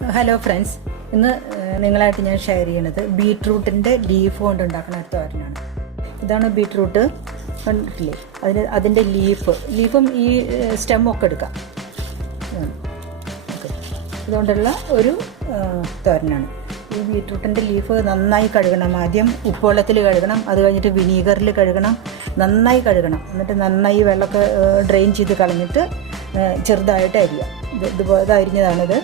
Hello friends, ഇന്ന് നിങ്ങളായിട്ട് ഞാൻ ഷെയർ ചെയ്യണത് ബീട്രൂട്ടിൻ്റെ ലീഫ് കൊണ്ട് ഉണ്ടാക്കുന്ന ഒരു തോരനാണ്. ഇതാണ് ബീട്രൂട്ട്, കണ്ടിട്ടില്ലേ? അതിൻ്റെ ലീഫും ഈ സ്റ്റെമ്മൊക്കെ എടുക്കാം. ഇതുകൊണ്ടുള്ള ഒരു തോരനാണ്. ഈ ബീട്രൂട്ടിൻ്റെ ലീഫ് നന്നായി കഴുകണം. ആദ്യം ഉപ്പുവെള്ളത്തിൽ കഴുകണം, അത് കഴിഞ്ഞിട്ട് വിനീഗറിൽ കഴുകണം, നന്നായി കഴുകണം. എന്നിട്ട് നന്നായി വെള്ളമൊക്കെ ഡ്രെയിൻ ചെയ്ത് കളഞ്ഞിട്ട് ചെറുതായിട്ട് അരിയാം. ഇതുപോലെ അരിഞ്ഞതാണിത്.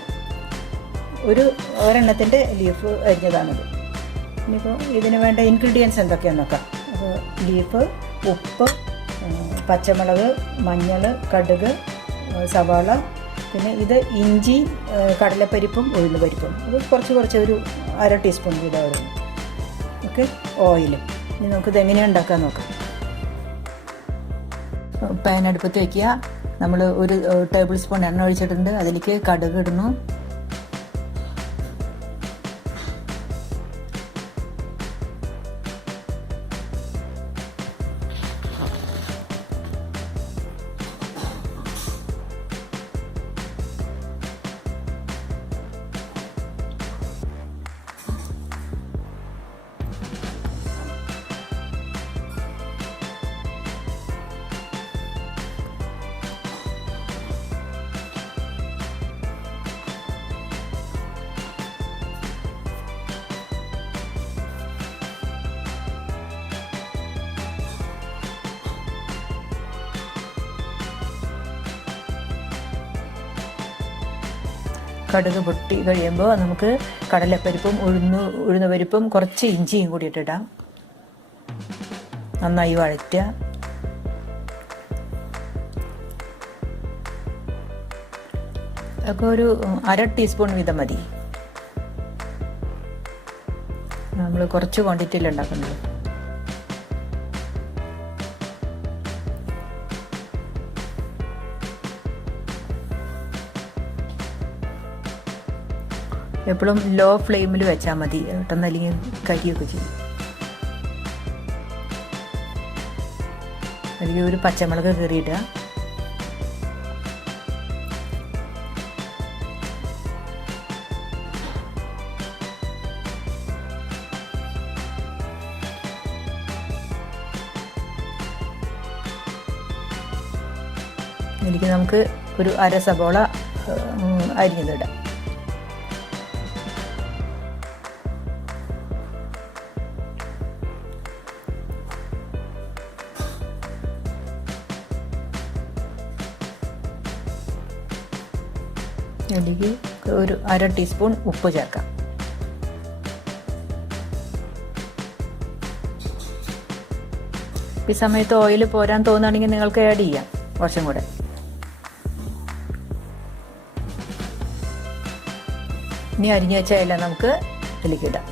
ഒരെണ്ണത്തിൻ്റെ ലീഫ് അരിഞ്ഞതാണിത്. ഇനിയിപ്പോൾ ഇതിന് വേണ്ട ഇൻഗ്രീഡിയൻസ് എന്തൊക്കെയാണെന്ന് നോക്കാം. അപ്പോൾ ലീഫ്, ഉപ്പ്, പച്ചമുളക്, മഞ്ഞൾ, കടുക്, സവാള, പിന്നെ ഇത് ഇഞ്ചി, കടലപ്പരിപ്പും ഉഴുന്നുപരിപ്പും. അത് കുറച്ച് ഒരു 1/2 ടീസ്പൂൺ വീതം വരുന്നു. ഓക്കെ, ഓയിലും. ഇനി നമുക്കിത് എങ്ങനെയാണ് ഉണ്ടാക്കാൻ നോക്കാം. പാൻ അടുപ്പത്ത് വയ്ക്കുക. നമ്മൾ 1 ടേബിൾ സ്പൂൺ എണ്ണ ഒഴിച്ചിട്ടുണ്ട്. അതിലേക്ക് കടുക് ഇടുന്നു. കടുക് പൊട്ടി കഴിയുമ്പോൾ നമുക്ക് കടലപ്പരിപ്പും ഉഴുന്നുപരിപ്പും കുറച്ച് ഇഞ്ചിയും കൂടി ഇട്ടിടാം. നന്നായി വഴറ്റുക. ഒക്കെ ഒരു 1/2 ടീസ്പൂൺ വീതം മതി. നമ്മൾ കുറച്ച് ക്വാണ്ടിറ്റിയിൽ ഉണ്ടാക്കുന്നുള്ളൂ. എപ്പോഴും ലോ ഫ്ലെയിമിൽ വെച്ചാൽ മതി, പെട്ടെന്ന് അല്ലെങ്കിൽ കരിയൊക്കെ ചെയ്യും. അല്ലെങ്കിൽ ഒരു പച്ചമുളക് കീറിയിടുക. ഇതിലേക്ക് നമുക്ക് ഒരു 1/2 സബോള അരിഞ്ഞതിടാം. അതിലേക്ക് ഒരു 1/2 ടീസ്പൂൺ ഉപ്പ് ചേർക്കാം. ഈ സമയത്ത് ഓയിൽ പോരാൻ തോന്നുകയാണെങ്കിൽ നിങ്ങൾക്ക് ആഡ് ചെയ്യാം കുറച്ചും കൂടെ. ഇനി അരിഞ്ഞു വെച്ച എല്ലാം നമുക്ക് ഇതിലേക്ക് ഇടാം.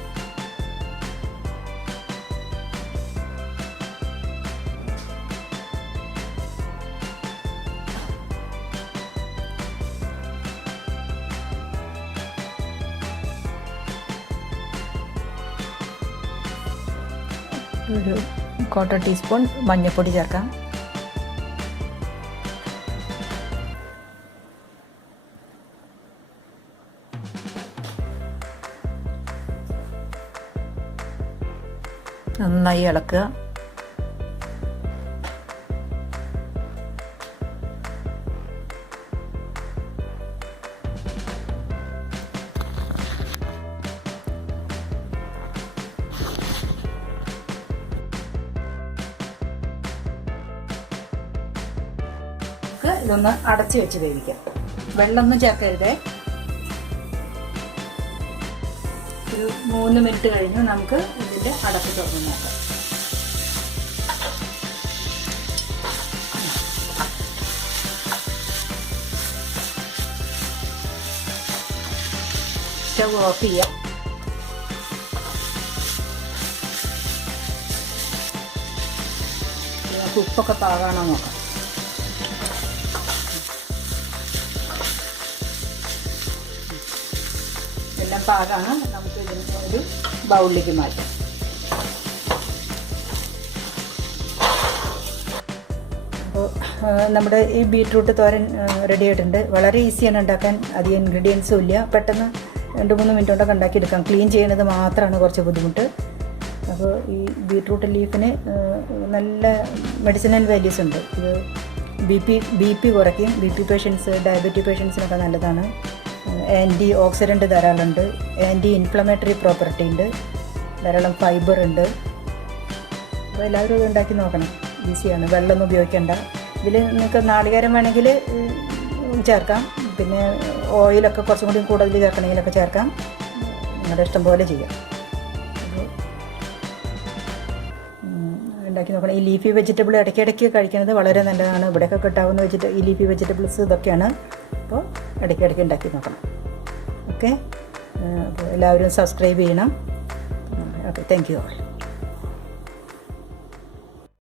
ഒരു 1/4 ടീസ്പൂൺ മഞ്ഞൾപ്പൊടി ചേർക്കാം. നന്നായി ഇളക്കുക. ഇതൊന്ന് അടച്ചു വെച്ച് വേവിക്കാം. വെള്ളമൊന്നും ചേർക്കരുതേ. ഒരു 3 മിനിറ്റ് കഴിഞ്ഞ് നമുക്ക് ഇതിൻ്റെ അടപ്പ് തുറന്ന് നോക്കാം. സ്റ്റവ് ഓഫ് ചെയ്യാം. ഉപ്പൊക്കെ പാകാണോ നോക്കാം. എല്ലാം പാകമാണ്. നമുക്ക് ഇതിന് ഒരു ബൗളിലേക്ക് മാറ്റാം. അപ്പോൾ നമ്മുടെ ഈ ബീട്രൂട്ട് തോരൻ റെഡി ആയിട്ടുണ്ട്. വളരെ ഈസിയാണ് ഉണ്ടാക്കാൻ. അധികം ഇൻഗ്രീഡിയൻസും ഇല്ല. പെട്ടെന്ന് 2-3 മിനിറ്റ് കൊണ്ടൊക്കെ ഉണ്ടാക്കിയെടുക്കാം. ക്ലീൻ ചെയ്യുന്നത് മാത്രമാണ് കുറച്ച് ബുദ്ധിമുട്ട്. അപ്പോൾ ഈ ബീട്രൂട്ട് ലീഫിന് നല്ല മെഡിസിനൽ വാല്യൂസ് ഉണ്ട്. ഇത് ബി പി കുറയ്ക്കും. BP പേഷ്യൻസ്, ഡയബറ്റിക് പേഷ്യൻസിനൊക്കെ നല്ലതാണ്. ആൻറ്റി ഓക്സിഡൻറ്റ് ധാരാളമുണ്ട്. ആൻറ്റി ഇൻഫ്ലമേറ്ററി പ്രോപ്പർട്ടി ഉണ്ട്. ധാരാളം ഫൈബർ ഉണ്ട്. അപ്പോൾ എല്ലാവരും ഇത് ഉണ്ടാക്കി നോക്കണം. ഈസിയാണ്. വെള്ളമൊന്നും ഉപയോഗിക്കേണ്ട. ഇതിൽ നിങ്ങൾക്ക് നാളികേരം വേണമെങ്കിൽ ചേർക്കാം. പിന്നെ ഓയിലൊക്കെ കുറച്ചും കൂടി കൂടുതൽ ചേർക്കണമെങ്കിലൊക്കെ ചേർക്കാം. നിങ്ങളുടെ ഇഷ്ടം പോലെ ചെയ്യാം. ഉണ്ടാക്കി നോക്കണം. ഈ ലീഫി വെജിറ്റബിൾ ഇടയ്ക്കിടയ്ക്ക് കഴിക്കുന്നത് വളരെ നല്ലതാണ്. ഇവിടെയൊക്കെ കിട്ടാവുന്ന ഈ ലീഫി വെജിറ്റബിൾസ് ഇതൊക്കെയാണ്. അപ്പോൾ ഇടയ്ക്കിടയ്ക്ക് ഉണ്ടാക്കി നോക്കണം. ഓക്കെ, അപ്പോൾ എല്ലാവരും സബ്സ്ക്രൈബ് ചെയ്യണം. Okay, thank you all.